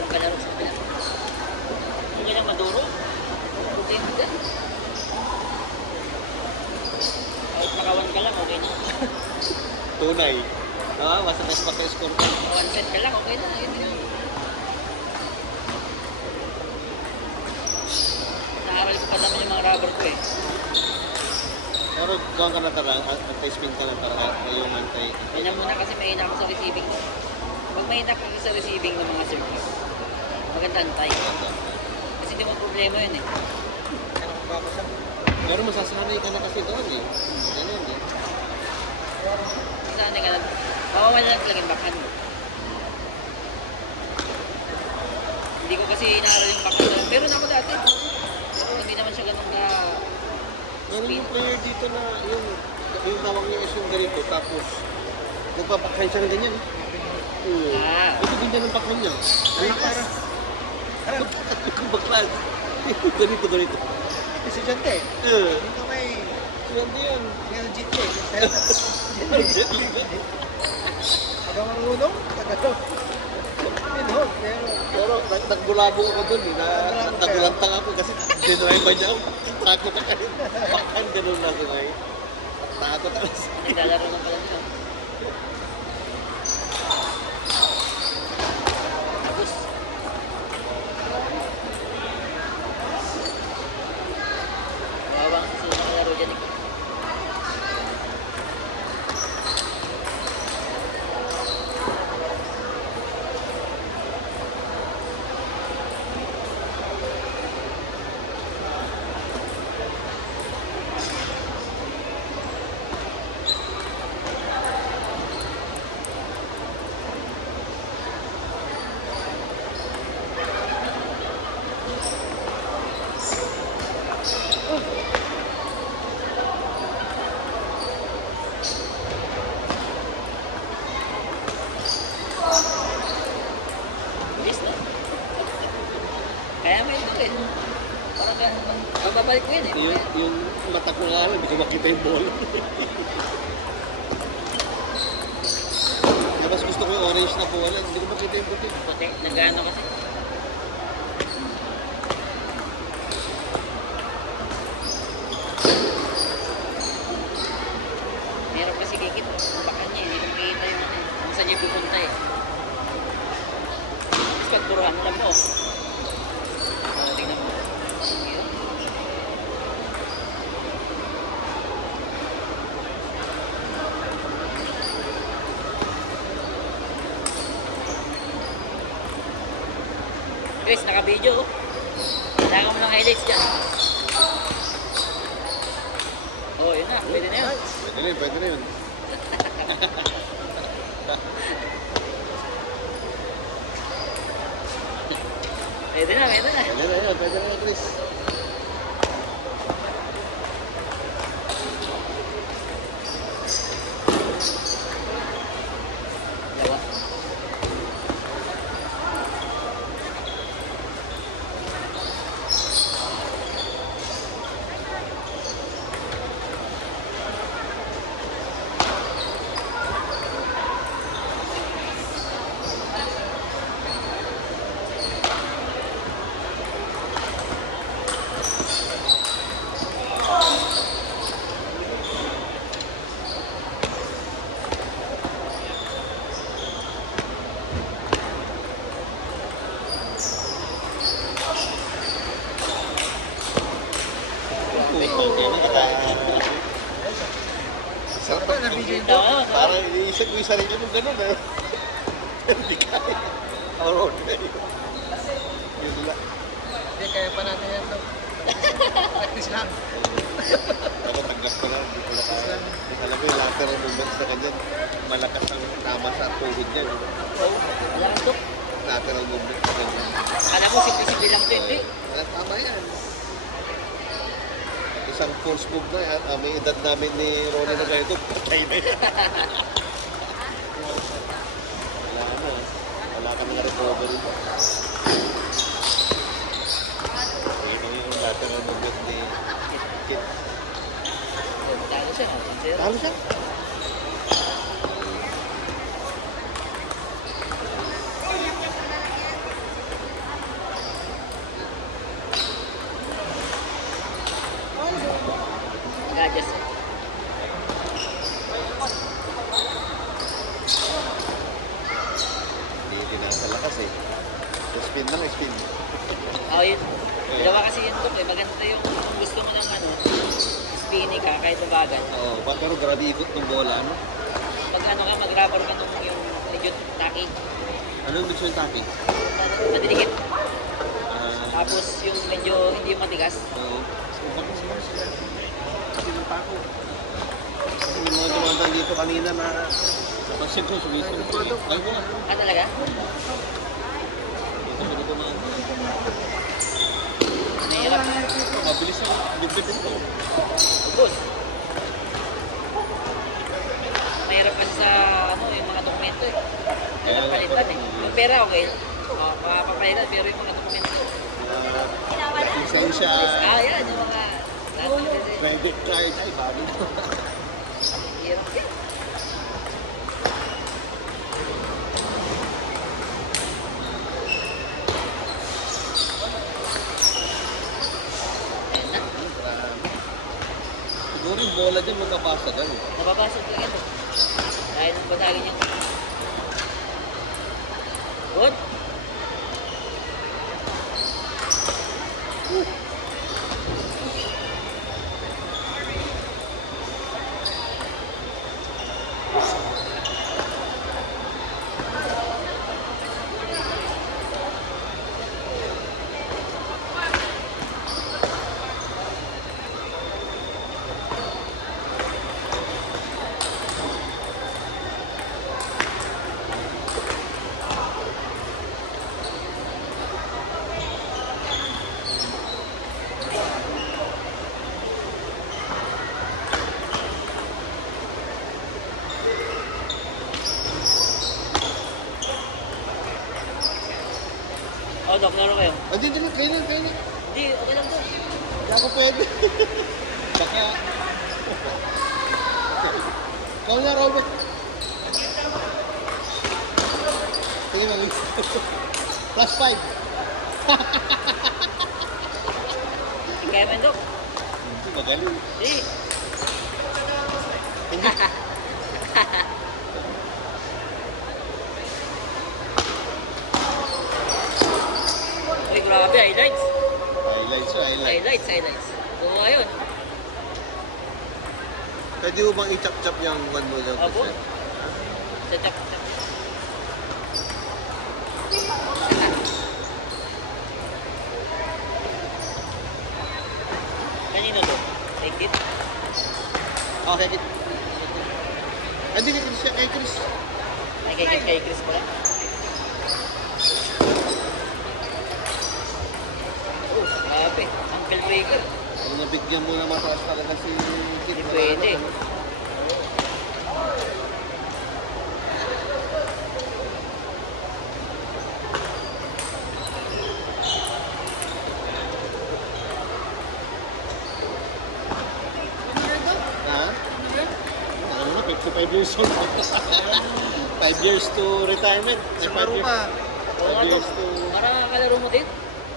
kung kalaro sa pila. Hindi lang maduro. Okay mo dyan. Kahit makawan ka lang, okay na. Tunay. Basta mas maka-score ka. One set ka lang, okay na. Yun yun. Naaral ko pa naman yung mga rubber ko eh. Pero gawin ka na talaga, anti-spin ka na talaga, yung antay. Yan muna kasi mahina ako sa receiving ko. Pag mahina ako sa receiving ng mga serve ko, maganda antay. Kasi hindi mo problema yun eh. Pero masasanay ka na kasi doon eh. Ganun eh. Saan ka na? Mawawala lang talaga yung backhand mo. Hindi ko kasi inaaral yung backhand. Pero na ako dati. Pero hindi naman siya ganun ka Meron speed. yung player dito na yung tawag niya is yung ganito, tapos nagpapakain siya ng ganyan. Ah. Ito din yan ang pakwan niya. Ay, para. Kung baklas. Ganito. Estudyante. Dito may Yan yan. jet eh. Hanggang marunong, tagalog. Pinhog, Pero nagbulabo ako dun eh. Nagulantang ako kasi dinrive ba niya ako. Takot ka rin. Bakit ganun na ako ngayon? Takot ako. Naglalaro lang pala nila. Tapos, bawang sa nakalaro dyan eh. Bilis na. Kaya may ito eh. Parang bababalik ko yun eh. Yung mata ko nga lang, hindi ko makita yung bola. Kaya mas gusto ko yung orange na bola, hindi ko makita yung puti. Puti, nagano kasi. Meron kasi kikit. Baka niya, hindi ko makikita yung ano eh. Kung saan niya pupunta eh. Tapos pag turuan mo lang mo. Tingnan mo. Yun. Guys, naka-video oh. Kailangan mo ng highlights dyan. Oh, yun na. Pwede na yun. Pwede na yun. Pwede na, pwede na. Pwede na yun, Chris. Dalawa. Sarap Ano ba, ang na-video tingin. ito? Parang iniisip ko yung sarili mo ganun eh. Hindi kaya. Aron. Yun lang. Hindi, kaya pa natin yan to. Practice lang. Ako tanggap ko lang. Hindi ko na kaya. Alam mo yung lateral movements na ganyan. Malakas ang tama sa tuhod niya. Oh, wala kang tok. Lateral movements na ganyan. Alam mo, simple-simple lang ito, hindi. Tama yan. Isang force move na yan. May edad namin ni Ronnie na ganito. Patay na yan. Wala na. Wala kami na-recovery. Ayun yung lateral movement ni Kit. Talo siya. Zero. Talo siya. Hindi nasa lakas eh. Spin lang, spin. Oh, yun. Dalawa kasi yun Dok eh. Maganda yung kung gusto mo ng ano, spinny ka kahit mabagal. Oo, pero grabe ikot ng bola, ano? Pag ano ka, mag-rubber ka nung yung medyo tacky. Anong gusto yung taki? Madilikit. Ah, Tapos yung medyo hindi yung matigas. oo. Kasi ng tako. Kasi may mga dumadang dito kanina na kapasip ko, sumisunod. Ay ko nga. Ah, talaga? Dito ko dito mga... Mahirap. Mabilis ang bibit ito. Ubus. Mahirap kasi sa ano, yung mga dokumento eh. Kaya nga Palitan po. eh. Yung pera okay. Papapalitan pero yung mga dokumento. Lisensya, Ah, yan. Yung mga... credit card, ay bago. Hirap yan. Siguro yung bola dyan magkapasa gan. Napapasok lang yan. Dahil nang banagin yung... Good. Oh, Dok, laro kayo. Hindi, kayo na. Hindi, okay lang to. Hindi ako pwede. Baka... Ikaw na, Robert. Sige, mag +5. Kaya man, Dok. Hindi, magaling. Hindi. Hindi. Uy, grabe, highlights. Highlights. Highlights. So, ayun. Pwede mo bang i-chop-chop yung one mo lang? Opo. Sa chop. Kanino to? Take it? Oh, kay Chris. Hindi, kay Chris. Ay, kay Chris pala. Oh, grabe. Uncle Breaker. Kung nabigyan mo na mataas talaga si Kit. Hindi pwede. Ha? Ano na, 55 years old. 5 years to retirement. Isang laro ka. Oo nga 5 to. years to... Parang kalaro mo din.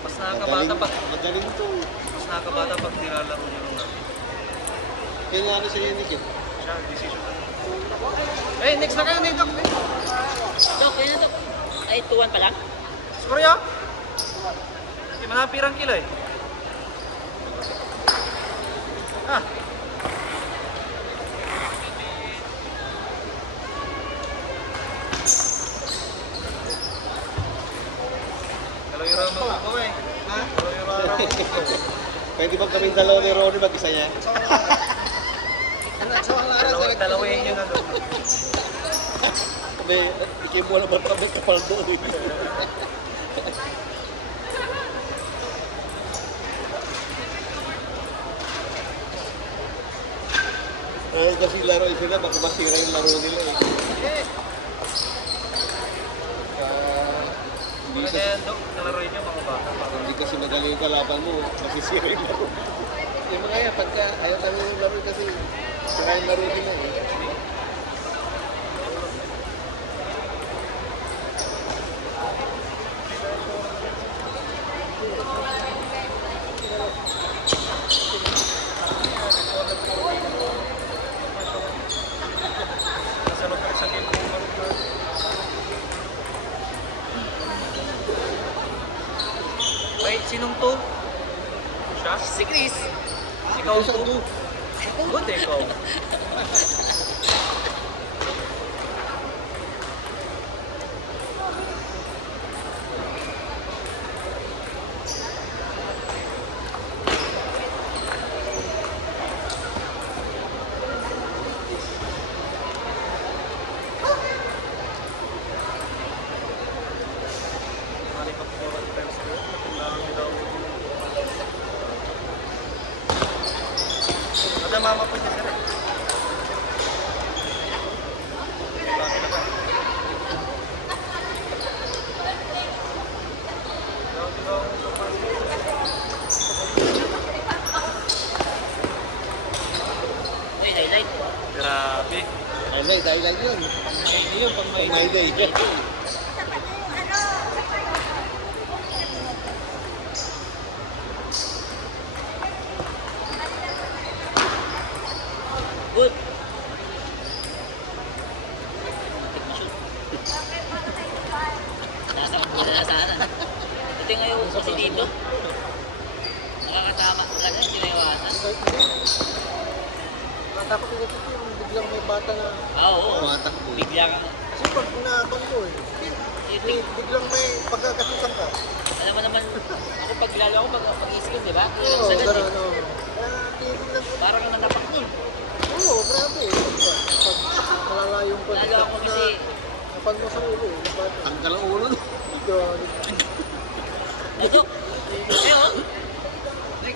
Mas nakakabata pag Magaling to. mas nakakabata pag nilalaro niyo ng laro. Kaya nga ano sa iyo, Nick. Siya, decision na. Eh, next na kayo, Nate. Dok, kaya na Dok. Ay, 2-1 pa lang? Score ya? Hindi, mahapirang kilo eh. Ah. Kalawira mo ako eh. Ha? Kalawira mo ako. Pwede bang kaming dalawa ni Ronnie mag-isa niya? Dalawahin nyo na doon. May, ikim mo naman kami kapal doon. Ay, kasi laro sila, baka masira yung laro nila eh. Eh, Ah, hindi, Hindi kasi, yan, Dok. Kalaroin nyo mga bata. hindi kasi magaling yung kalaban mo, masisira yung laro. Yung mga yan, pagka ayaw kami yung laro kasi sira yung laro nila eh. Nasa loob ka sa game. Sinong to? Siya? Si Chris. Ikaw Isa to? to. Good ikaw. Ada mama po siya sir. Uy, highlight. Grabe. Highlight yun. Hindi yun pag may... May day. Good. Take mo shoot. Nasa na sana. Ito yung ayaw kasi dito. Nakakatama talaga, hindi na iwasan. Natakot ko kasi yung biglang may bata na Oo. tumatakbo. Bigla kang... Kasi pag nakakon ko biglang may pagkakasusan ka. Alam mo naman, ako pag lalo ako pag-iskin, di ba? Oo, Sagad eh. gano'n. Kaya titignan ko. Parang ang natapak nun. Oo, grabe. Pag malalayong ko. Lalo ako kasi... Kapag mo sa ulo. Tanggal ang ulo. Ito,